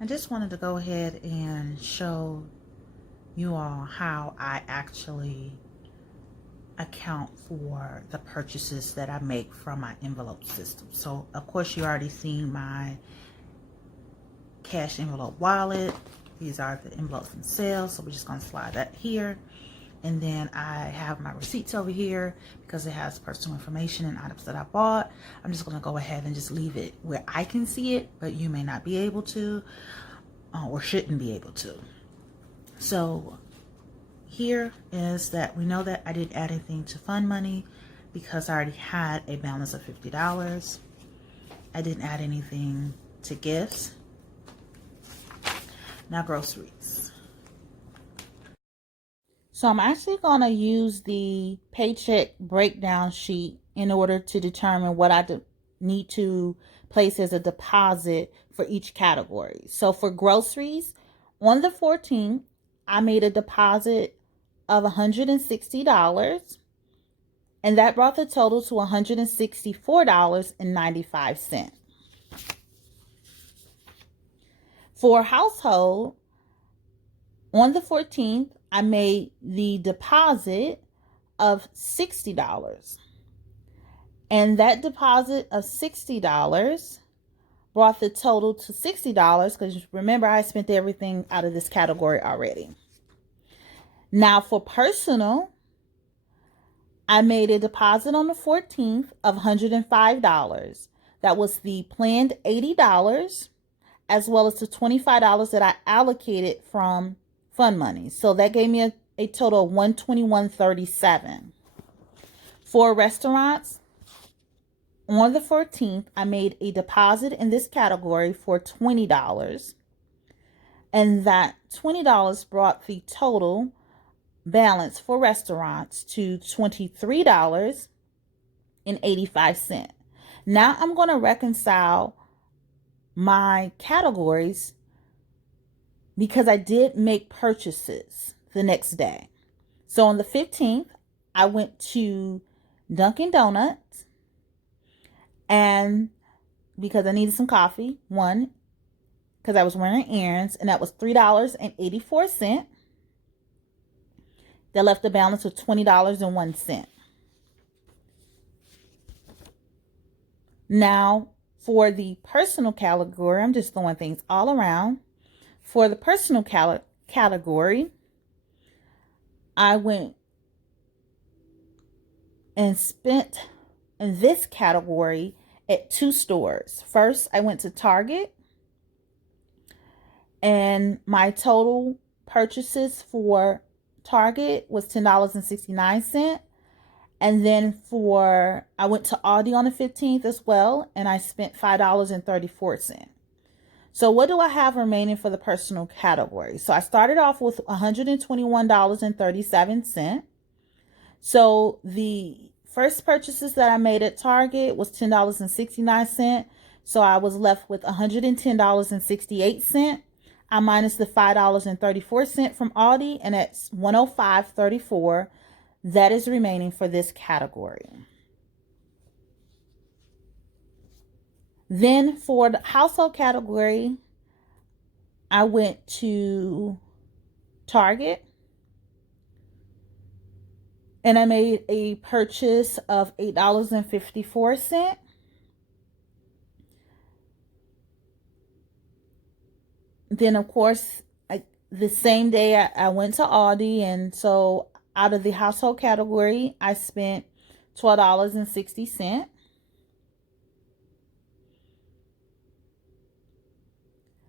I just wanted to go ahead and show you all how I actually account for the purchases that I make from my envelope system. So of course you already seen my cash envelope wallet. These are the envelopes themselves, so we're just going to slide that here. And then I have my receipts over here because it has personal information and items that I bought. I'm just going to go ahead and just leave it where I can see it, but you may not be able to or shouldn't be able to. So here is that we know that I didn't add anything to fund money because I already had a balance of $50. I didn't add anything to gifts. Now groceries. So I'm actually going to use the paycheck breakdown sheet in order to determine what I need to place as a deposit for each category. So for groceries, on the 14th, I made a deposit of $160, and that brought the total to $164.95. For household, on the 14th, I made the deposit of $60. And that deposit of $60 brought the total to $60 because remember, I spent everything out of this category already. Now for personal, I made a deposit on the 14th of $105. That was the planned $80 as well as the $25 that I allocated from fund money. So that gave me a total of $121.37. For restaurants, on the 14th, I made a deposit in this category for $20. And that $20 brought the total balance for restaurants to $23.85. Now I'm going to reconcile my categories because I did make purchases the next day. So on the 15th, I went to Dunkin' Donuts, and because I needed some coffee, one, because I was running errands, and that was $3.84. That left a balance of $20.01. Now, for the personal category, I'm just throwing things all around. For the personal category, I went and spent in this category at two stores. First, I went to Target, and my total purchases for Target was $10.69. And then I went to Aldi on the 15th as well, and I spent $5.34. So what do I have remaining for the personal category? So I started off with $121.37. So the first purchases that I made at Target was $10.69. So I was left with $110.68. I minus the $5.34 from Aldi, and that's $105.34. That is remaining for this category. Then for the household category, I went to Target, and I made a purchase of $8.54. Then, of course, the same day I went to Aldi, and so out of the household category, I spent $12.60.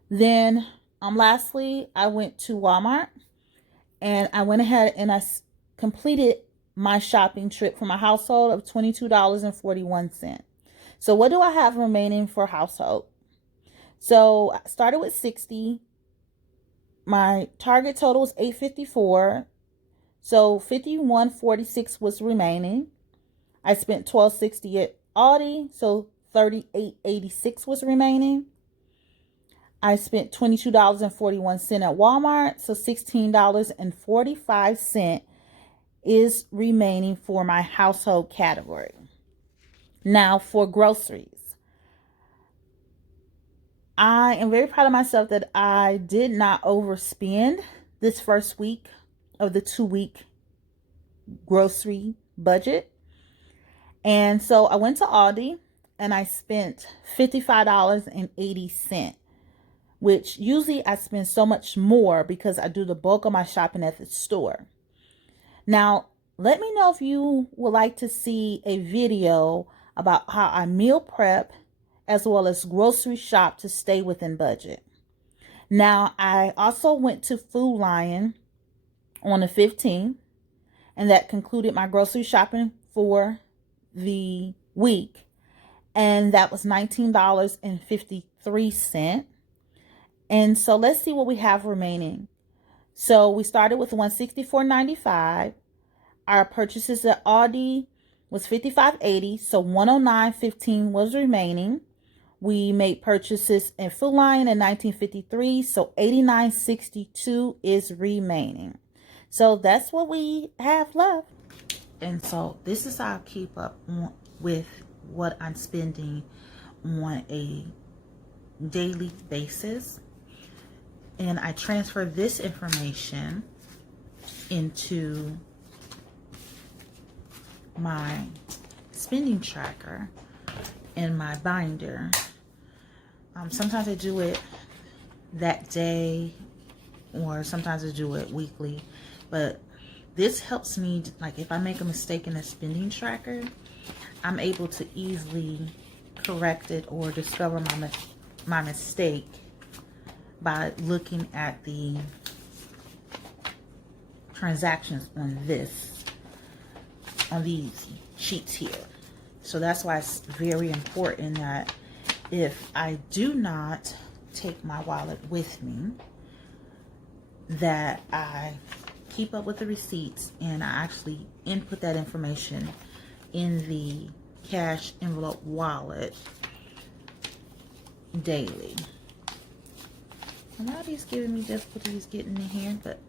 Then, lastly, I went to Walmart, and I went ahead and I completed my shopping trip for my household of $22.41. So what do I have remaining for household? So I started with 60. My Target total was $854. So $51.46 was remaining. I spent $12.60 at Aldi, so $38.86 was remaining. I spent $22.41 at Walmart, so $16.45 is remaining for my household category. Now for groceries. I am very proud of myself that I did not overspend this first week of the 2-week grocery budget. And so I went to Aldi and I spent $55.80, which usually I spend so much more because I do the bulk of my shopping at the store. Now, let me know if you would like to see a video about how I meal prep as well as grocery shop to stay within budget. Now, I also went to Food Lion on the 15th, and that concluded my grocery shopping for the week, and that was $19.53. And so let's see what we have remaining. So we started with $164.95. Our purchases at Aldi was $55.80, so $109.15 was remaining. We made purchases in Food Lion in $19.53, so $89.62 is remaining. So that's what we have left. And so this is how I keep up with what I'm spending on a daily basis. And I transfer this information into my spending tracker in my binder. Sometimes I do it that day, or sometimes I do it weekly, but this helps me, like if I make a mistake in a spending tracker, I'm able to easily correct it or discover my mistake by looking at the transactions on these sheets here. So that's why it's very important that if I do not take my wallet with me, that I keep up with the receipts and I actually input that information in the cash envelope wallet daily. And now he's giving me difficulties getting in here, but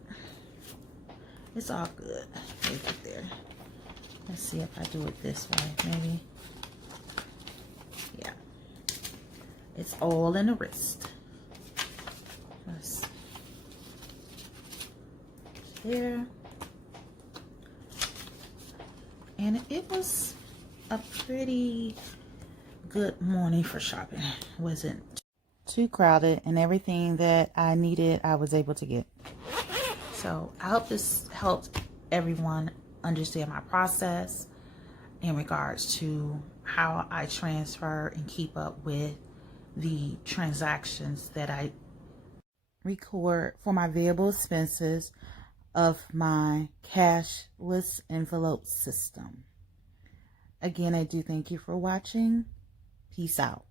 it's all good. We'll get there. Let's see if I do it this way, maybe. Yeah. It's all in the wrist. There. And it was a pretty good morning for shopping. It wasn't too crowded, and everything that I needed I was able to get. So I hope this helped everyone understand my process in regards to how I transfer and keep up with the transactions that I record for my variable expenses of my cashless envelope system. Again, I do thank you for watching. Peace out.